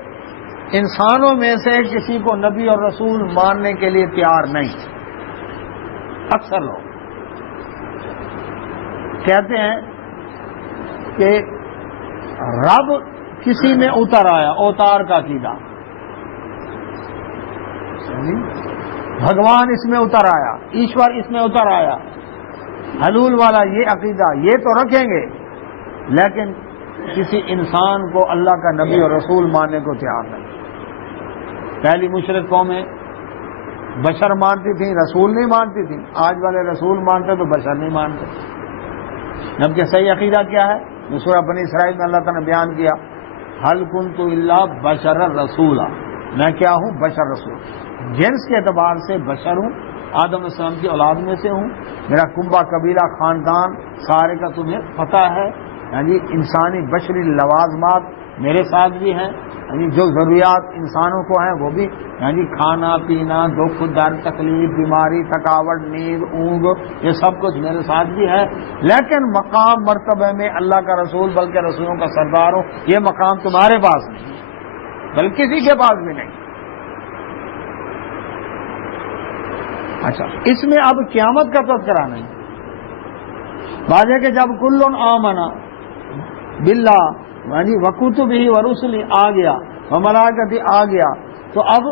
انسانوں میں سے کسی کو نبی اور رسول ماننے کے لیے تیار نہیں۔ اکثر لوگ کہتے ہیں کہ رب کسی میں اتر آیا، اوتار کا عقیدہ، بھگوان اس میں اتر آیا، ایشور اس میں اتر آیا، حلول والا یہ عقیدہ یہ تو رکھیں گے، لیکن کسی انسان کو اللہ کا نبی اور رسول ماننے کو تیار نہیں۔ پہلی مشرک قومیں بشر مانتی تھیں، رسول نہیں مانتی تھیں۔ آج والے رسول مانتے تو بشر نہیں مانتے۔ جبکہ صحیح عقیدہ کیا ہے؟ جو سورہ بنی اسرائیل میں اللہ تعالیٰ نے بیان کیا، ہل کنت الا بشر رسولا، میں کیا ہوں؟ بشر رسول۔ جنس کے اعتبار سے بشر ہوں، آدم علیہ السلام کی اولاد میں سے ہوں، میرا کنبہ قبیلہ خاندان سارے کا تمہیں پتہ ہے، یعنی انسانی بشری لوازمات میرے ساتھ بھی ہیں، یعنی جو ضروریات انسانوں کو ہیں وہ بھی، یعنی کھانا پینا، دکھ درد تکلیف بیماری تھکاوٹ نیند اونگ، یہ سب کچھ میرے ساتھ بھی ہے، لیکن مقام مرتبہ میں اللہ کا رسول بلکہ رسولوں کا سردار ہوں، یہ مقام تمہارے پاس نہیں بلکہ کسی کے پاس بھی نہیں۔ اچھا، اس میں اب قیامت کا تذکرہ نہیں، بات ہے کہ جب کل آمنا باللہ یعنی وکتبہ ورسلہ آ گیا، وملائکتہ آ گیا، تو اب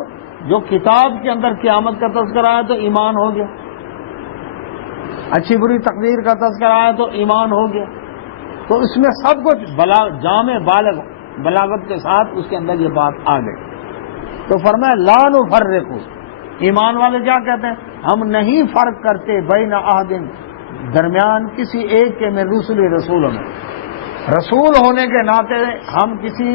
جو کتاب کے اندر قیامت کا تذکرہ ہے تو ایمان ہو گیا، اچھی بری تقدیر کا تذکرہ ہے تو ایمان ہو گیا، تو اس میں سب کچھ جامع بالغ بلاغت کے ساتھ اس کے اندر یہ بات آ گئی۔ تو فرمایا لا نفرق، ایمان والے کیا کہتے ہیں؟ ہم نہیں فرق کرتے بین احد، درمیان کسی ایک کے میں رسولوں میں، رسول ہونے کے ناطے ہم کسی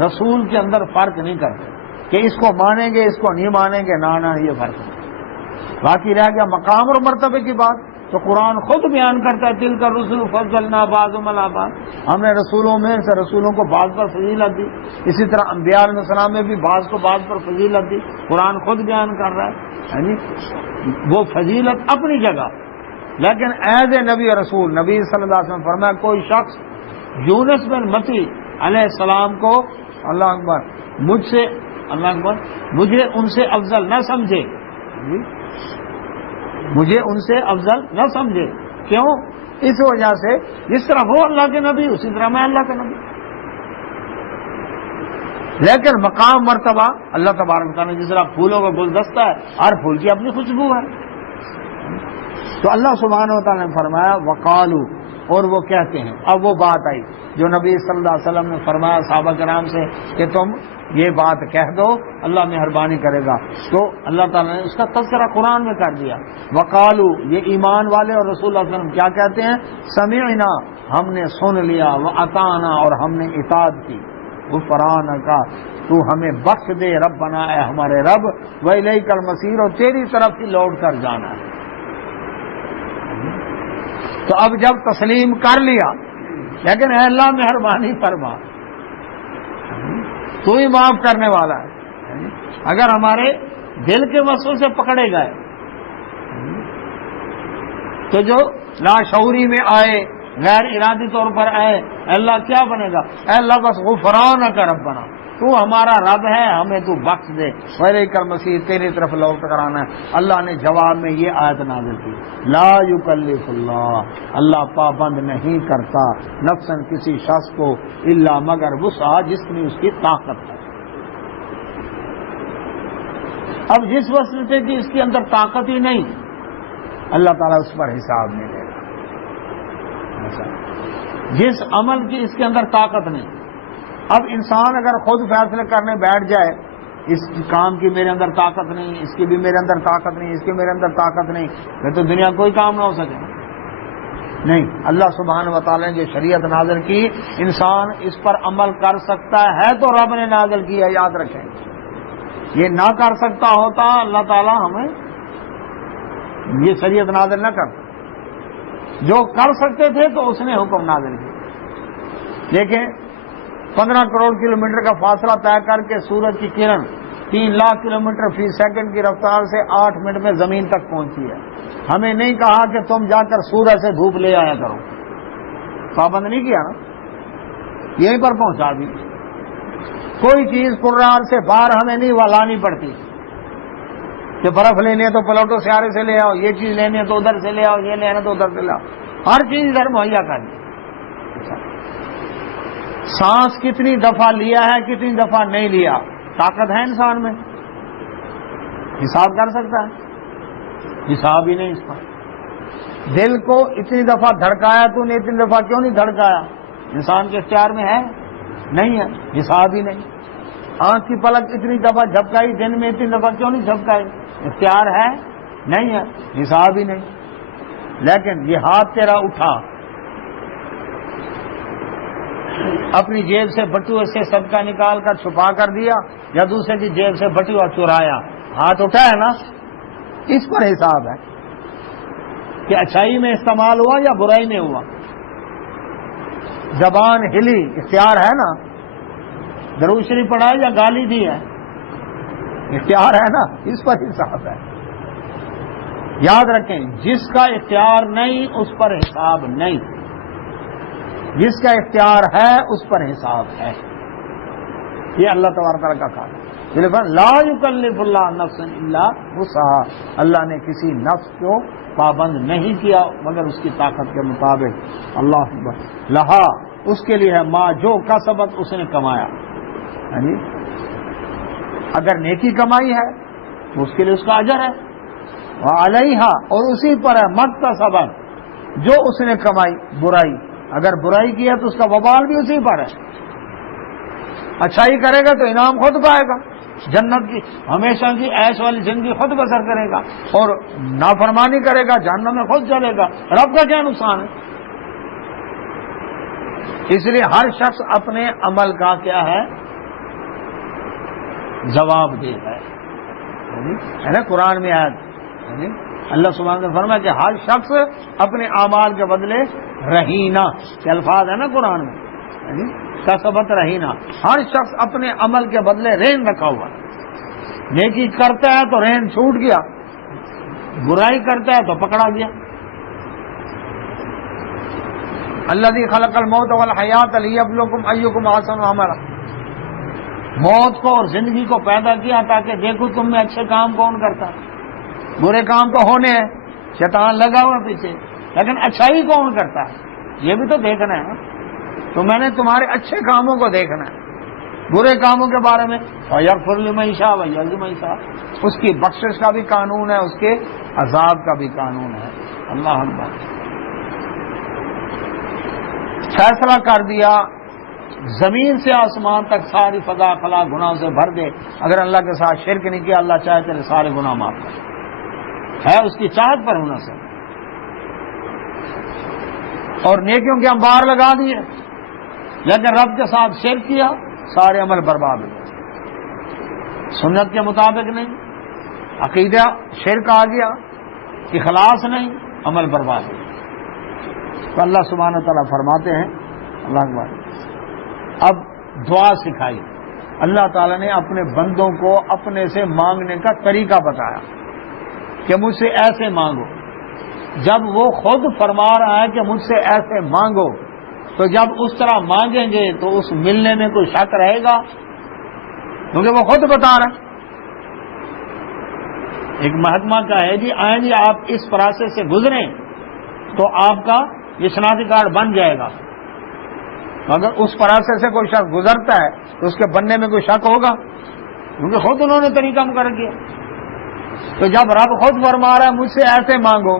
رسول کے اندر فرق نہیں کرتے کہ اس کو مانیں گے اس کو نہیں مانیں گے، نہ یہ فرق نہیں۔ باقی رہ گیا مقام اور مرتبے کی بات، تو قرآن خود بیان کرتا ہے تلک الرسل فضلنا بعضهم علی بعض، ہم نے رسولوں میں سے رسولوں کو بعض پر فضیلت دی، اسی طرح انبیاء علیہ السلام میں بھی بعض کو بعض پر فضیلت دی، قرآن خود بیان کر رہا ہے، یعنی وہ فضیلت اپنی جگہ، لیکن ایز اے نبی اور رسول نبی صلی اللہ علیہ وسلم فرمایا کوئی شخص یونس بن متی علیہ السلام کو اللہ اکبر مجھ سے اللہ اکبر مجھے ان سے افضل نہ سمجھے، مجھے ان سے افضل نہ سمجھے، کیوں؟ اس وجہ سے جس طرح وہ اللہ کے نبی اسی طرح میں اللہ کا نبی، لیکن مقام مرتبہ اللہ تبارک تعالیٰ جس طرح پھولوں کا گلدستہ ہے، ہر پھول کی اپنی خوشبو ہے، تو اللہ سبحانہ و تعالیٰ نے فرمایا وقالو، اور وہ کہتے ہیں۔ اب وہ بات آئی جو نبی صلی اللہ علیہ وسلم نے فرمایا صحابہ کرام سے کہ تم یہ بات کہہ دو اللہ مہربانی کرے گا، تو اللہ تعالیٰ نے اس کا تذکرہ قرآن میں کر دیا۔ وقالو، یہ ایمان والے اور رسول اللہ صلی اللہ علیہ وسلم کیا کہتے ہیں؟ سمعنا، ہم نے سن لیا، واطعنا، اور ہم نے اطاعت کی، غفرانک، تو ہمیں بخش دے ربنا، اے ہمارے رب، والیک المصیر، اور تیری طرف ہی لوٹ کر جانا ہے۔ تو اب جب تسلیم کر لیا، لیکن اے اللہ مہربانی فرما، تو ہی معاف کرنے والا ہے، اگر ہمارے دل کے مسئلے سے پکڑے گئے تو جو لاشعوری میں آئے، غیر ارادی طور پر آئے، اے اللہ کیا بنے گا؟ اے اللہ بس غفرانک ربنا، تو ہمارا رب ہے، ہمیں تو بخش دے، والیک المصیر، تیری طرف لوٹ کر آنا ہے۔ اللہ نے جواب میں یہ آیت نازل کی، لا یکلف اللہ پابند نہیں کرتا نفسن کسی شخص کو الا مگر وسعہا، جس میں اس کی طاقت ہے۔ اب جس وسیلے کی اس کے اندر طاقت ہی نہیں، اللہ تعالیٰ اس پر حساب نہیں لے گا۔ جس عمل کی اس کے اندر طاقت نہیں، اب انسان اگر خود فیصلے کرنے بیٹھ جائے، اس کام کی میرے اندر طاقت نہیں، اس کی بھی میرے اندر طاقت نہیں، اس کی میرے اندر طاقت نہیں، پھر تو دنیا کوئی کام نہ ہو سکے. نہیں، اللہ سبحانہ و تعالیٰ نے جو شریعت نازل کی، انسان اس پر عمل کر سکتا ہے تو رب نے نازل کیا، یاد رکھیں. یہ نہ کر سکتا ہوتا اللہ تعالیٰ ہمیں یہ شریعت نازل نہ کرتا. جو کر سکتے تھے تو اس نے حکم نازل کیا. دیکھیں 15 کروڑ کلومیٹر کا فاصلہ طے کر کے سورج کی کرن 3 لاکھ کلومیٹر فی سیکنڈ کی رفتار سے 8 منٹ میں زمین تک پہنچی ہے. ہمیں نہیں کہا کہ تم جا کر سورج سے دھوپ لے آیا کرو، پابند نہیں کیا نا، یہیں پر پہنچا دی. کوئی چیز قرآن سے باہر ہمیں نہیں لانی پڑتی کہ برف لینی ہے تو پلوٹو سیارے سے لے آؤ، یہ چیز لینی ہے تو ادھر سے لے آؤ، یہ لینا تو ادھر سے لے آؤ. ہر چیز ادھر مہیا کر دی. سانس کتنی دفعہ لیا ہے، کتنی دفعہ نہیں لیا، طاقت ہے انسان میں؟ حساب کر سکتا ہے؟ حساب ہی نہیں اس پر. دل کو اتنی دفعہ دھڑکایا تو نے اتنی دفعہ کیوں نہیں دھڑکایا؟ انسان کے اختیار میں ہے؟ نہیں ہے، حساب ہی نہیں. آنکھ کی پلک اتنی دفعہ جھپکائی دن میں، اتنی دفعہ کیوں نہیں جھپکائی؟ اختیار ہے؟ نہیں ہے، حساب ہی نہیں. لیکن یہ ہاتھ تیرا اٹھا، اپنی جیب سے بٹوے سے صدقہ نکال کر چھپا کر دیا یا دوسرے کی جیب سے بٹوا چرایا، ہاتھ اٹھا ہے نا، اس پر حساب ہے کہ اچھائی میں استعمال ہوا یا برائی میں ہوا. زبان ہلی، اختیار ہے نا. درود شریف پڑھا یا گالی دی ہے، اختیار ہے نا، اس پر حساب ہے. یاد رکھیں، جس کا اختیار نہیں اس پر حساب نہیں، جس کا اختیار ہے اس پر حساب ہے. یہ اللہ تبارک تعالیٰ کا کام ہے. لا یکلف اللہ نفسا الا وسعها، اللہ نے کسی نفس کو پابند نہیں کیا مگر اس کی طاقت کے مطابق. اللہ اکبر. لہا، اس کے لیے ہے ما جو کسبت، اس نے کمایا. یعنی اگر نیکی کمائی ہے تو اس کے لیے اس کا اجر ہے. وعلیہا، اور اسی پر ہے مکتسبت، جو اس نے کمائی برائی، اگر برائی کی ہے تو اس کا وبال بھی اسی پر ہے. اچھائی کرے گا تو انعام خود پائے گا، جنت کی ہمیشہ کی عیش والی زندگی خود بسر کرے گا، اور نافرمانی کرے گا جہنم میں خود چلے گا. رب کا کیا نقصان ہے؟ اس لیے ہر شخص اپنے عمل کا کیا ہے، جواب دے ہے. نا قرآن میں آیت اللہ سبحانہ نے فرمایا کہ ہر شخص اپنے اعمال کے بدلے رہینا، کے الفاظ ہے نا قرآن میں، کسبت رہینا. ہر شخص اپنے عمل کے بدلے رہن رکھا ہوا. نیکی کرتا ہے تو رہن چھوٹ گیا، برائی کرتا ہے تو پکڑا گیا. الذی خلق الموت والحیات لیبلوکم ایکم احسن عملا، موت کو اور زندگی کو پیدا کیا تاکہ دیکھو تم میں اچھے کام کون کرتا ہے. برے کام تو ہونے ہیں، شیطان لگا ہوا پیچھے، لیکن اچھائی کون کرتا ہے یہ بھی تو دیکھنا ہے. تو میں نے تمہارے اچھے کاموں کو دیکھنا ہے، برے کاموں کے بارے میں فَيَغْفِرُ لِمَن يَشَاءُ وَيُعَذِّبُ مَن يَشَاءُ، اس کی بخشش کا بھی قانون ہے، اس کے عذاب کا بھی قانون ہے. اللہ اکبر. فیصلہ کر دیا زمین سے آسمان تک ساری فضا خلا گناہ سے بھر دے. اگر اللہ کے ساتھ شرک نہیں کیا، اللہ چاہے تیرے سارے گناہ معاف کر، ہے اس کی چاہت پر ہونا سے. اور نیکیوں کے انبار لگا دیے، لیکن رب کے ساتھ شرک کیا، سارے عمل برباد ہو گئے. سنت کے مطابق نہیں، عقیدہ شرک آ گیا، اخلاص نہیں، عمل برباد ہو گیا. تو اللہ سبحانہ تعالیٰ فرماتے ہیں، اللہ اکبر. اب دعا سکھائی. اللہ تعالیٰ نے اپنے بندوں کو اپنے سے مانگنے کا طریقہ بتایا کہ مجھ سے ایسے مانگو. جب وہ خود فرما رہا ہے کہ مجھ سے ایسے مانگو، تو جب اس طرح مانگیں گے تو اس ملنے میں کوئی شک رہے گا؟ کیونکہ وہ خود بتا رہا ہے. ایک محکمہ کا ہے جی، آئیں جی آپ اس پروسیس سے گزریں تو آپ کا یہ شناختی کارڈ بن جائے گا. اگر اس پروسیس سے کوئی شخص گزرتا ہے تو اس کے بننے میں کوئی شک ہوگا؟ کیونکہ خود انہوں نے طریقہ مقرر کیا. تو جب رب خود فرما رہا ہے مجھ سے ایسے مانگو،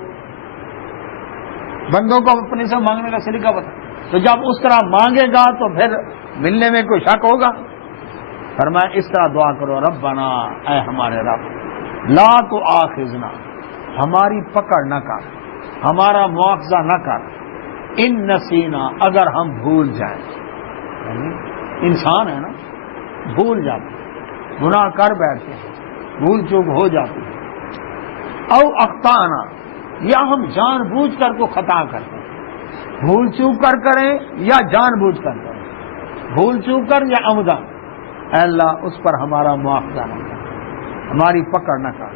بندوں کو اپنے سے مانگنے کا سلیقہ بتا. تو جب اس طرح مانگے گا تو پھر ملنے میں کوئی شک ہوگا؟ فرمایا اس طرح دعا کرو، ربنا، اے ہمارے رب، لا تؤاخذنا، ہماری پکڑ نہ کر، ہمارا مواخذہ نہ کر، ان نسینا، اگر ہم بھول جائیں، یعنی انسان ہے نا، بھول جاتے، گناہ کر بیٹھتے ہیں، بھول چوک ہو جاتی ہے، او اخطانا، یا ہم جان بوجھ کر کو خطا کرتے ہیں، بھول چوک کر کریں یا جان بوجھ کر کریں، بھول چوک کر یا عمدن، اے اللہ اس پر ہمارا مواخذہ نہ کر، ہماری پکڑ نہ کر،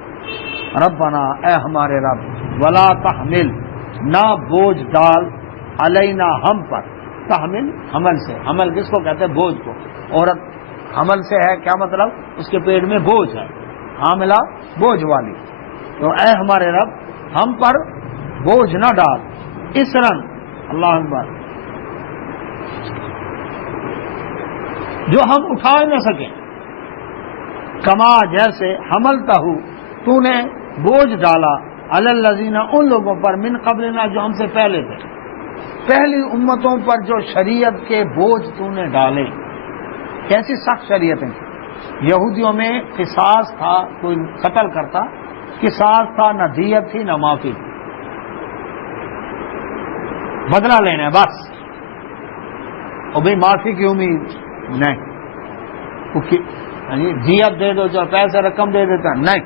ربنا، اے ہمارے رب، ولا تحمل، نہ بوجھ ڈال، علینا، ہم پر، تحمل حمل سے، حمل کس کو کہتے ہیں؟ بوجھ کو، عورت حمل سے ہے، کیا مطلب؟ اس کے پیٹ میں بوجھ ہے، حاملہ بوجھ والی، تو اے ہمارے رب ہم پر بوجھ نہ ڈال، اسرن، اللہ اکبر، جو ہم اٹھا نہ سکیں، کما، جیسے، حملتہ، تو نے بوجھ ڈالا، علی الذین، ان لوگوں پر، من قبلنا، جو ہم سے پہلے تھے، پہلی امتوں پر جو شریعت کے بوجھ تو نے ڈالے، کیسی سخت شریعتیں تھیں۔ یہودیوں میں قصاص تھا، کوئی قتل کرتا قصاص تھا، نہ دیت تھی نہ معافی تھی، بدلہ لینا بس، اور بھائی معافی کی امید نہیں، دیت دے دو، جو پیسے رقم دے دیتا، نہیں،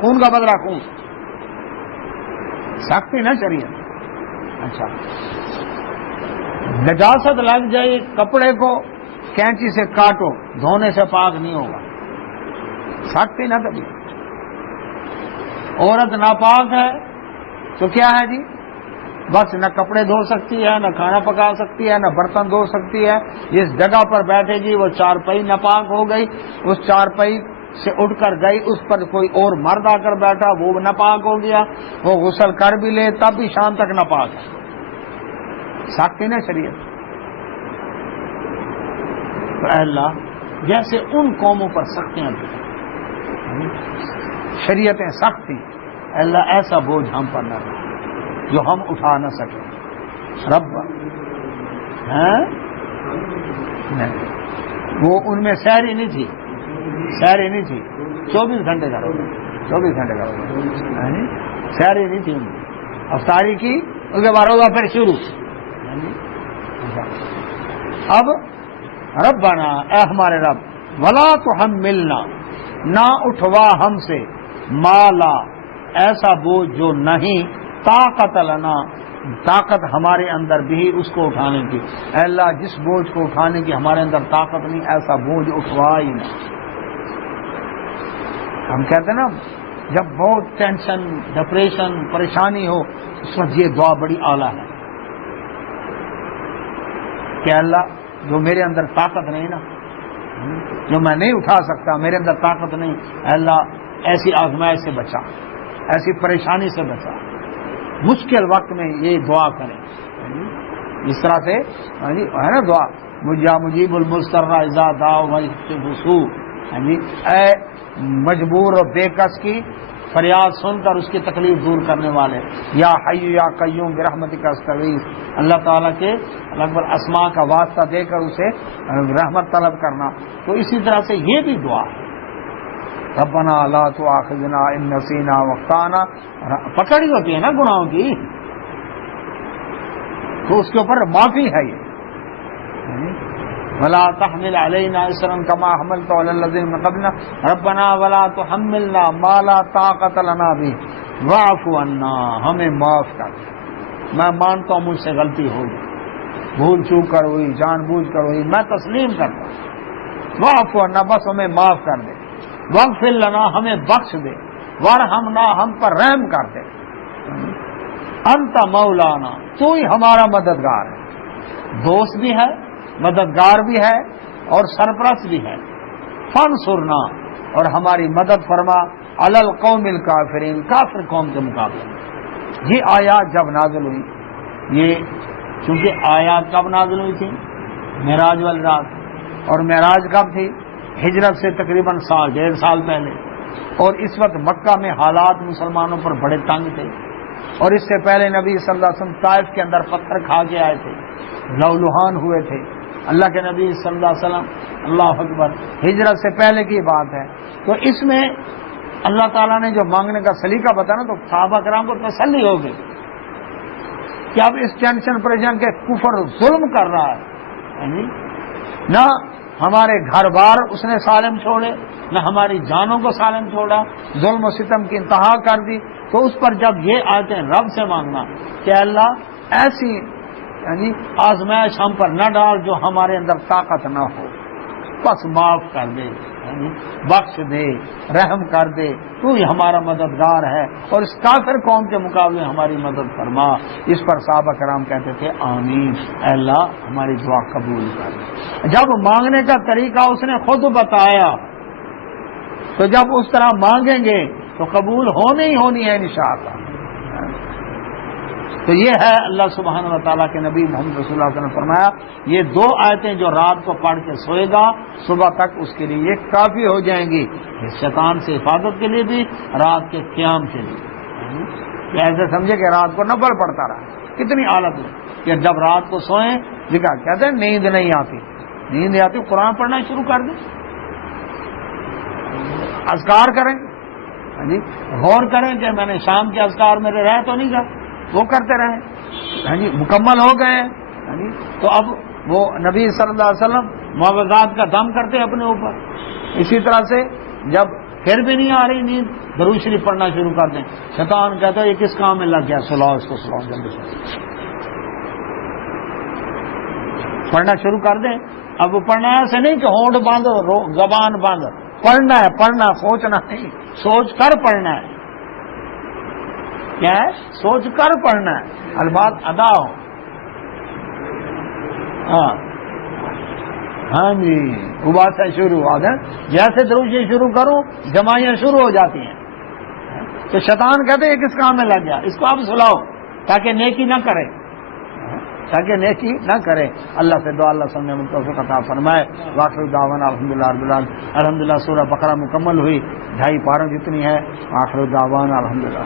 خون کا بدلہ خون، سختی نہ شریعت۔ اچھا، نجاست لگ جائے کپڑے کو کینچی سے کاٹو، دھونے سے پاک نہیں ہوگا، سختی نہ کبھی۔ عورت ناپاک ہے تو کیا ہے جی؟ بس نہ کپڑے دھو سکتی ہے، نہ کھانا پکا سکتی ہے، نہ برتن دھو سکتی ہے، جس جگہ پر بیٹھے گی وہ چارپائی ناپاک ہو گئی، اس چارپائی سے اٹھ کر گئی، اس پر کوئی اور مرد آ کر بیٹھا، وہ ناپاک ہو گیا، وہ غسل کر بھی لے تب بھی شام تک ناپاک ہے، سختی نہ شریعت۔ تو اے اللہ جیسے ان قوموں پر سختیاں تھیں، شریعتیں سخت تھیں، اے اللہ ایسا بوجھ ہم پر نہ رہے جو ہم اٹھا نہ سکیں، رب نہیں، وہ ان میں سحری نہیں تھی، سحری نہیں تھی، 24 گھنٹے کا روزہ، 24 گھنٹے کا روزہ، سحری نہیں تھی ان میں، افطاری کی، اس کے بعد روزہ پھر شروع۔ اب ربنا، اے ہمارے رب، ولا تحملنا، نہ اٹھوا ہم سے، مالا، ایسا بوجھ جو نہیں، طاقت لنا، طاقت ہمارے اندر بھی اس کو اٹھانے کی، اے اللہ جس بوجھ کو اٹھانے کی ہمارے اندر طاقت نہیں، ایسا بوجھ اٹھوا ہی نہ۔ ہم کہتے ہیں نا جب بہت ٹینشن، ڈپریشن، پریشانی ہو، اس وقت یہ دعا بڑی اعلیٰ ہے کہ اللہ جو میرے اندر طاقت نہیں نا، جو میں نہیں اٹھا سکتا، میرے اندر طاقت نہیں، اے اللہ ایسی آزمائش سے بچا، ایسی پریشانی سے بچا، مشکل وقت میں یہ دعا کریں، اس طرح سے ہے نا دعا، مجیب المضطر اذا دعا ویکشف السوء، اے مجبور اور بے کس کی فریاد سن کر اس کی تکلیف دور کرنے والے، یا حی یا قیوم برحمتک استغیث، اللہ تعالیٰ کے اکبر اسماء کا واسطہ دے کر اسے رحمت طلب کرنا۔ تو اسی طرح سے یہ بھی دعا ہے، ربنا لا تؤاخذنا ان نسینا واخطانا، پکڑ ہی ہوتی ہے نا گناہوں کی، تو اس کے اوپر معافی ہے یہ، ولا تحمل علینا اصرا کما حملت علی الذین من قبلنا ربنا ولا تحملنا ما لا طاقت لنا به واعف عنا، ہمیں معاف کر، میں مانتا ہوں مجھ سے غلطی ہوئی، بھول چوک کر ہوئی، جان بوجھ کر ہوئی، میں تسلیم کرتا ہوں، واعف عنا، بس ہمیں معاف کر دے، واغفر لنا، ہمیں بخش دے، وارحمنا، ہم پر رحم کر دے، انت مولانا، تو ہی ہمارا مددگار ہے، دوست بھی ہے، مددگار بھی ہے اور سرپرست بھی ہے، فانصرنا، اور ہماری مدد فرما، علی القوم الکافرین، کافر قوم کے مقابلے میں۔ یہ آیات جب نازل ہوئی، یہ چونکہ آیات کب نازل ہوئی تھی؟ معراج والی رات، اور معراج کب تھی؟ ہجرت سے تقریباً 1.5 سال پہلے، اور اس وقت مکہ میں حالات مسلمانوں پر بڑے تنگ تھے، اور اس سے پہلے نبی صلی اللہ علیہ وسلم طائف کے اندر پتھر کھا کے آئے تھے، لہولہان ہوئے تھے. اللہ کے نبی صلی اللہ علیہ وسلم، اللہ اکبر، ہجرت سے پہلے کی بات ہے. تو اس میں اللہ تعالیٰ نے جو مانگنے کا سلیقہ بتانا تو صحابہ کرام کو تسلی ہو گئی کہ اب اس ٹینشن پریشان کے کفر ظلم کر رہا ہے، نہ ہمارے گھر بار اس نے سالم چھوڑے، نہ ہماری جانوں کو سالم چھوڑا، ظلم و ستم کی انتہا کر دی. تو اس پر جب یہ آیتیں رب سے مانگنا کہ اللہ ایسی آزمائش ہم پر نہ ڈال جو ہمارے اندر طاقت نہ ہو، بس معاف کر دے، بخش دے، رحم کر دے، تو ہی ہمارا مددگار ہے، اور اس کافر قوم کے مقابلے ہماری مدد فرما. اس پر صحابہ کرام کہتے تھے آمین، اے اللہ ہماری دعا قبول کر. جب مانگنے کا طریقہ اس نے خود بتایا تو جب اس طرح مانگیں گے تو قبول ہونی ہی ہونی ہے انشاءاللہ. تو یہ ہے اللہ سبحانہ و تعالیٰ کے نبی محمد رسول اللہ صلی اللہ علیہ وسلم نے فرمایا یہ 2 آیتیں جو رات کو پڑھ کے سوئے گا صبح تک اس کے لیے یہ کافی ہو جائیں گی، شیطان سے حفاظت کے لیے بھی، رات کے قیام کے لیے. ایسے سمجھے کہ رات کو نفل پڑتا رہا، کتنی حالت ہے کہ جب رات کو سوئیں لکھا کہتے ہیں نیند نہیں آتی، نیند آتی قرآن پڑھنا شروع کر دیں، اذکار کریں، غور کریں کہ میں نے شام کے اذکار میرے رہ تو نہیں گا، وہ کرتے رہیں، مکمل ہو گئے. تو اب وہ نبی صلی اللہ علیہ وسلم معوذات کا دم کرتے اپنے اوپر. اسی طرح سے جب پھر بھی نہیں آ رہی نیند درود شریف پڑھنا شروع کر دیں. شیطان کہتا ہے یہ کس کام میں لگ گیا، سلاؤ اس کو، سلاؤ جلدی سے پڑھنا شروع کر دیں. اب وہ پڑھنا ہے ایسے نہیں کہ ہونٹ باندھو زبان باندھ، پڑھنا ہے، پڑھنا سوچنا نہیں، سوچ کر پڑھنا ہے. کیا ہے؟ سوچ کر پڑھنا ہے، الفاظ ادا ہو. ہاں جی، وہ بات سے شروع ہو گئے. جیسے درود سے شروع کروں جمائیاں شروع ہو جاتی ہیں. تو شیطان کہتے ہیں یہ کس کام میں لگ گیا، اس کو آپ سلاؤ تاکہ نیکی نہ کرے، تاکہ نیکی نہ کرے. اللہ سے دعا اللہ سمجھے توفیق عطا فرمائے. واخر دعوانا الحمدللہ رب العالمین. الحمدللہ سورہ بقرہ مکمل ہوئی، 2.5 پاروں جتنی ہے. آخر دعوانا الحمدللہ.